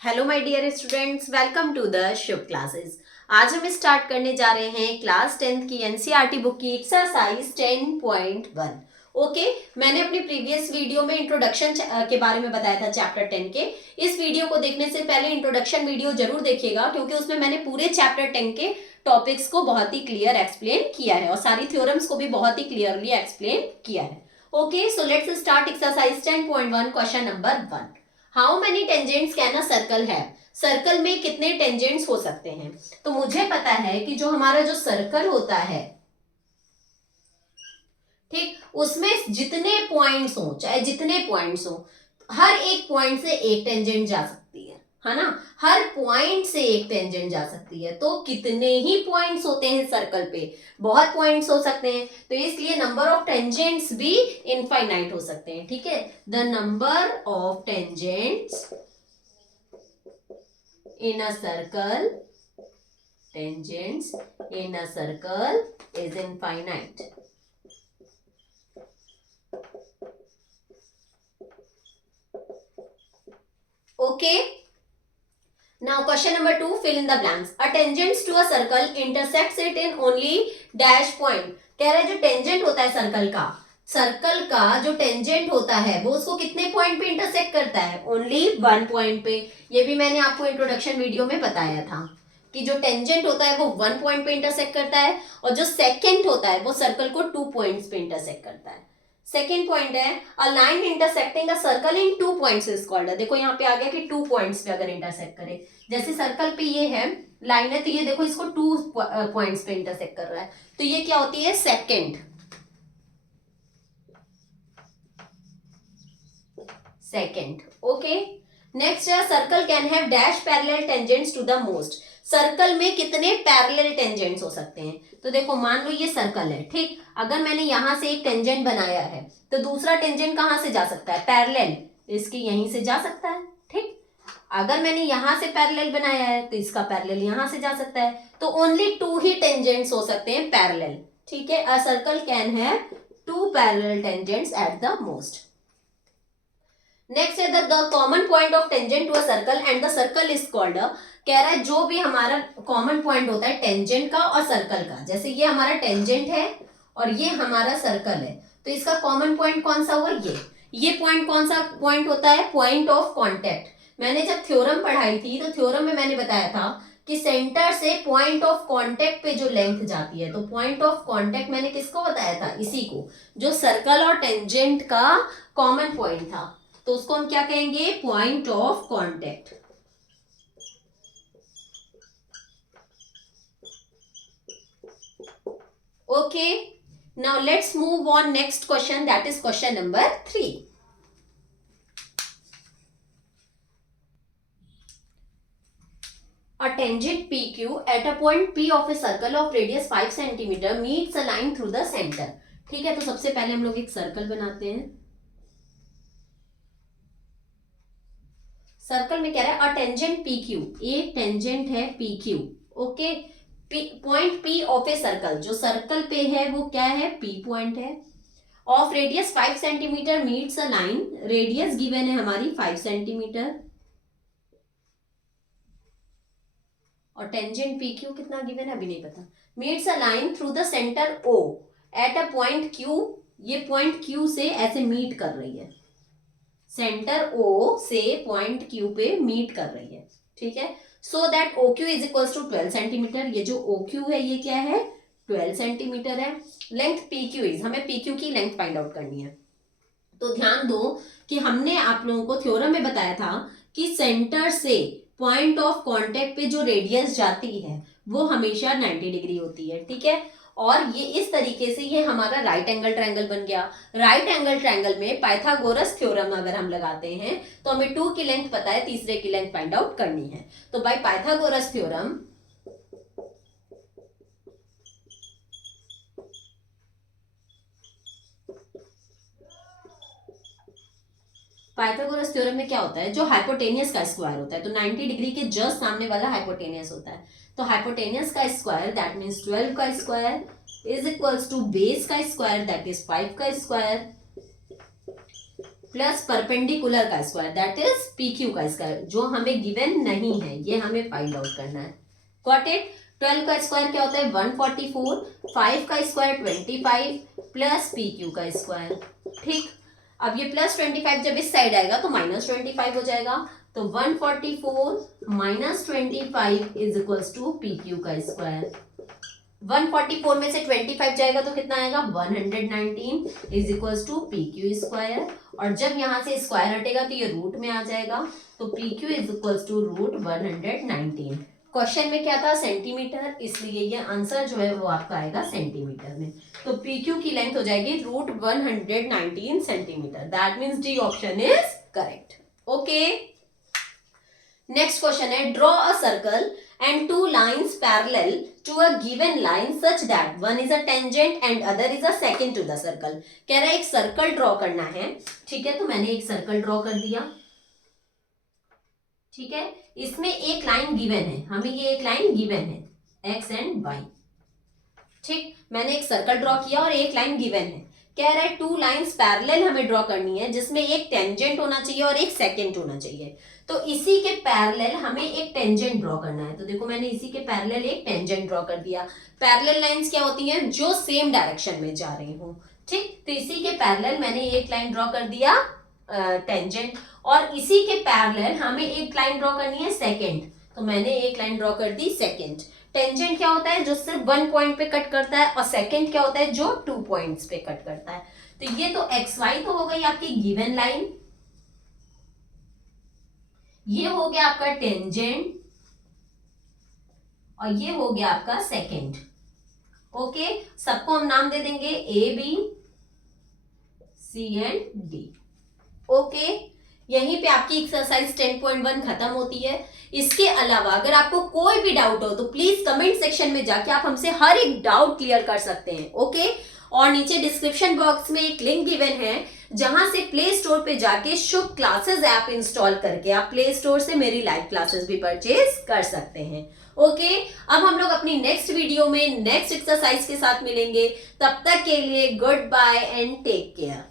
Hello my dear students, welcome to the Shiv classes. आज हम start करने जा रहे हैं क्लास 10th की एनसीईआरटी बुक की एक्सरसाइज 10.1। ओके, मैंने अपनी प्रीवियस वीडियो में इंट्रोडक्शन के बारे में बताया था चैप्टर 10 के। इस वीडियो को देखने से पहले इंट्रोडक्शन वीडियो जरूर देखिएगा, क्योंकि उसमें मैंने पूरे चैप्टर 10 के टॉपिक्स को बहुत ही क्लियर एक्सप्लेन किया है और सारी थ्योरम्स को भी बहुत ही क्लियरली एक्सप्लेन किया है। Okay, so let's start exercise 10.1। Question number 1, how many tangents can a circle है। सर्कल में कितने टेंजेंट्स हो सकते हैं। तो मुझे पता है कि जो हमारा जो सर्कल होता है, ठीक, उसमें जितने पॉइंट्स हो, चाहे जितने पॉइंट्स हो, हर एक पॉइंट से एक टेंजेंट जा सकती है ना। हर पॉइंट से एक टेंजेंट जा सकती है। तो कितने ही पॉइंट्स होते हैं सर्कल पे, बहुत पॉइंट्स हो सकते हैं। तो इसलिए नंबर ऑफ टेंजेंट्स भी इनफाइनाइट हो सकते हैं। ठीक है, the number of tangents in a circle, tangents in a circle is infinite. Okay, now question number 2, fill in the blanks. A tangent to a circle intersects it in only dash point. कह रहा है जो tangent होता है circle का जो tangent होता है वो उसको कितने पॉइंट पे इंटरसेक्ट करता है, ओनली 1 पॉइंट पे। ये भी मैंने आपको इंट्रोडक्शन वीडियो में बताया था कि जो टेंजेंट होता है वो 1 पॉइंट पे इंटरसेक्ट करता है और जो सेकेंड होता है वो सर्कल को 2 पॉइंट्स पे इंटरसेक्ट करता है। सेकेंड पॉइंट है a line intersecting a circle in 2 points is called. देखो यहाँ पे आ गया कि 2 पॉइंट्स पे अगर इंटरसेक्ट करे, जैसे सर्कल पे ये है लाइन है, तो ये देखो इसको 2 पॉइंट्स पे इंटरसेक्ट कर रहा है, तो ये क्या होती है, सेकेंड। ओके, नेक्स्ट है circle can have dash parallel tangents to the most. Circle में कितने पैरेलल टेंजेंट्स हो सकते हैं। तो देखो मान लो ये सर्कल है, ठीक, अगर मैंने यहां से एक टेंजेंट बनाया है तो दूसरा टेंजेंट कहां से जा सकता है, पैरेलल, इसकी यहीं से जा सकता है। ठीक, अगर मैंने यहां से पैरेलल बनाया है तो इसका पैरेलल यहां से जा सकता है। तो ओनली 2 ही टेंजेंट्स हो सकते हैं पैरेलल। ठीक है, a circle can have 2 parallel tangents at the most. Next है the common point of tangent to a circle and the circle is called. कह रहा है जो भी हमारा कॉमन पॉइंट होता है टेंजेंट का और सर्कल का, जैसे ये हमारा टेंजेंट है और ये हमारा सर्कल है, तो इसका कॉमन पॉइंट कौन सा हुआ, ये पॉइंट कौन सा पॉइंट होता है, पॉइंट ऑफ कॉन्टेक्ट। मैंने जब थ्योरम पढ़ाई थी तो थ्योरम में मैंने बताया था कि सेंटर से पॉइंट ऑफ कांटेक्ट पे जो लेंथ जाती है, तो पॉइंट ऑफ कांटेक्ट मैंने किसको बताया था, इसी को, जो सर्कल और टेंजेंट का कॉमन पॉइंट था, तो उसको हम क्या कहेंगे, point of contact. Okay, now let's move on next question, that is question number 3। A tangent PQ at a point P of a circle of radius 5 centimeter meets a line through the center। ठीक है, तो सबसे पहले हम लोग एक circle बनाते हैं। सर्कल में कह रहा है अ टेंजेंट PQ, एक टेंजेंट है PQ। Okay, point P of a circle, जो सर्कल पे है वो क्या है, P पॉइंट है, of radius 5 centimetre meets a line, radius given है हमारी 5 सेंटीमीटर और टेंजेंट PQ कितना गिवन है अभी नहीं पता, meets a line through the centre O at a point Q। ये पॉइंट Q से ऐसे मीट कर रही है, सेंटर O से पॉइंट Q पे मीट कर रही है। ठीक है, so that OQ is equals to 12 centimetre. ये जो OQ है ये क्या है, 12 सेंटीमीटर है। लेंथ PQ इज, हमें PQ की लेंथ फाइंड आउट करनी है। तो ध्यान दो कि हमने आप लोगों को थ्योरम में बताया था कि सेंटर से पॉइंट ऑफ कांटेक्ट पे जो रेडियस जाती है वो हमेशा 90 डिग्री होती है। ठीक है, और ये इस तरीके से ये हमारा राइट एंगल ट्रायंगल बन गया। राइट एंगल ट्रायंगल में पाइथागोरस थ्योरम अगर हम लगाते हैं तो हमें 2 की लेंथ पता है, तीसरे की लेंथ फाइंड आउट करनी है। तो by Pythagoras theorem, Pythagoras theorem में क्या होता है, जो हाइपोटेनियस का स्क्वायर होता है, तो 90 डिग्री के जस्ट सामने वाला हाइपोटेनियस होता है। तो हाइपोटेनियस का स्क्वायर दैट मींस 12 का square is equals to base का स्क्वायर दैट इज 5 का स्क्वायर प्लस परपेंडिकुलर का square that is P Q का स्क्वायर, जो हमें गिवन नहीं है, ये हमें फाइंड आउट करना है। Got it. 12 का स्क्वायर क्या होता है 144, 5 का स्क्वायर 25 प्लस पी क्यू का स्क्वायर। ठीक, अब ये प्लस 25 जब इस साइड आएगा तो माइनस 25 हो जाएगा, तो 144 minus 25 is equals to P Q का स्क्वायर। 144 में से 25 जाएगा तो कितना आएगा 119 is equals to P Q square, और जब यहां से स्क्वायर हटेगा तो ये रूट में आ जाएगा, तो P Q is equals to root 119। Question में क्या था सेंटीमीटर, इसलिए ये आंसर जो है वो आपका आएगा सेंटीमीटर में। तो पी क्यू की लेंथ हो जाएगी root 119 centimetre. That means D option is correct. Okay, next question है draw a circle and two lines parallel to a given line such that one is a tangent and other is a secant to the circle। कह रहा है एक circle draw करना है, ठीक है, तो मैंने एक सर्कल ड्रॉ कर दिया, ठीक है, इसमें एक लाइन गिवन है, हमें ये एक लाइन गिवन है x एंड y, ठीक, मैंने एक सर्कल ड्रॉ किया और एक लाइन गिवन है। कह रहा है टू लाइंस पैरेलल हमें ड्रॉ करनी है, जिसमें एक टेंजेंट होना चाहिए और एक सेकेंट होना चाहिए। तो इसी के पैरेलल हमें एक टेंजेंट ड्रॉ करना है, तो देखो मैंने इसी के पैरेलल एक टेंजेंट ड्रॉ कर दिया। पैरेलल लाइंस क्या होती हैं, जो सेम डायरेक्शन में जा रही हूँ, ठीक, तो इसी के पैरेलल मैंने एक लाइन ड्रॉ कर दिया टेंजेंट, और इसी के पैरेलल हमें एक लाइन ड्रॉ करनी है सेकेंट, तो मैंने एक लाइन ड्रॉ कर दी सेकेंट। टेंजेंट क्या होता है, जो सिर्फ 1 पॉइंट पे कट करता है, और सेकेंड क्या होता है, जो 2 पॉइंट्स पे कट करता है। तो ये तो एक्स वाई तो हो गई आपकी गिवन लाइन, ये हो गया आपका टेंजेंट, और ये हो गया आपका सेकेंड। ओके, सबको हम नाम दे देंगे A B C and D. Okay, यहीं पे आपकी एक्सरसाइज 10.1 खत्म होती है। इसके अलावा अगर आपको कोई भी डाउट हो तो प्लीज कमेंट सेक्शन में जाके आप हमसे हर एक डाउट क्लियर कर सकते हैं। ओके, और नीचे डिस्क्रिप्शन बॉक्स में एक लिंक गिवन है, जहां से प्ले स्टोर पे जाके शुभ क्लासेस ऐप इंस्टॉल करके आप प्ले स्टोर से मेरी लाइव क्लासेस भी परचेज कर सकते हैं। ओके, अब हम लोग अपनी नेक्स्ट वीडियो में नेक्स्ट एक्सरसाइज के साथ मिलेंगे। तब तक के लिए goodbye and take care.